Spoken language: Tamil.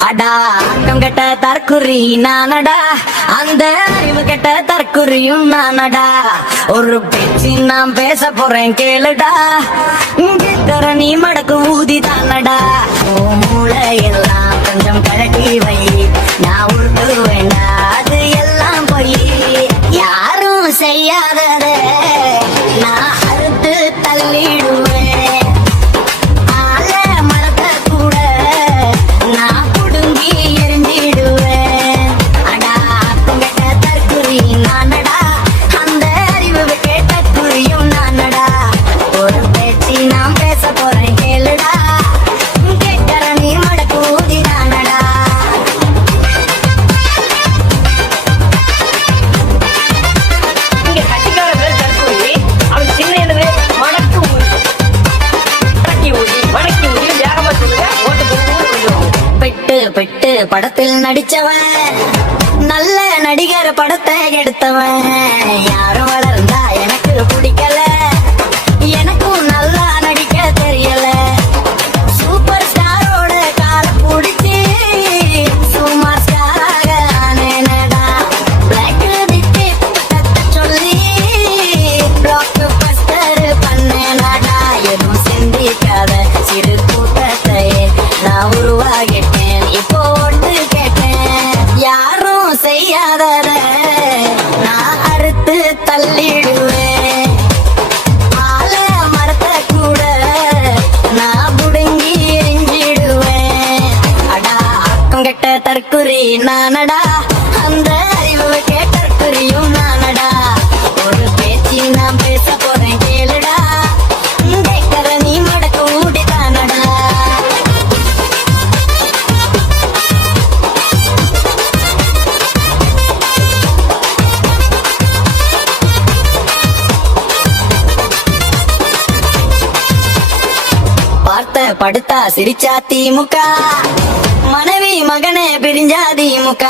அடா அக்கம் கெட்ட தற்குறி நானடா, அந்த அறிவு கெட்ட தற்குறியும் நானடா. ஒரு பேச்சு நான் பேச போறேன் கேளுடா, கேட்கற நீ மடக்கு ஊதி தானடா. மூளை எல்லாம் கொஞ்சம் கழட்டி வை, நான் உருட்டு வேண்டா அது எல்லாம் போய். யாரும் செய்யாதத நான் அறுத்து தள்ளிடுவேன். பெட்டு படத்தில் நடிச்சவன், நல்ல நடிகர் படத்தை எடுத்தவன். யாரும் வளர்ந்தா எனக்கு பிடிக்கல, எனக்கும் நல்லா நடிக்க தெரியல. சூப்பர் ஸ்டாரோட கால பிடிச்சி சுமார் ஸ்டாராக ஆனேனடா. பிளாக் டிக்கி சொல்லி பிளாக் பஸ்டர் பண்ணேனடா. எதுவும் சிந்திக்காத சிறு கூட்டத்தை நான் உருவாகிட்டேன். இப்போ ஒன்று கேட்டேன், யாரும் செய்யாதத நான் அறுத்து தள்ளிடுவேன். ஆல மரத்தை கூட நான் புடுங்கி எரிஞ்சிடுவேன். அடா அக்கம் கெட்ட தற்குறி நானடா, அந்த அறிவு கேட்ட தற்குறியும் நானடா. ஒரு பேச்சு நான் பேச போறேன் கேளுடா, கேட்கற நீ மடக்கு ஊடிதானடா. பார்த்த படுத்தா சிரிச்சா திமுக, மனைவி மகனே பிரிஞ்சா திமுக.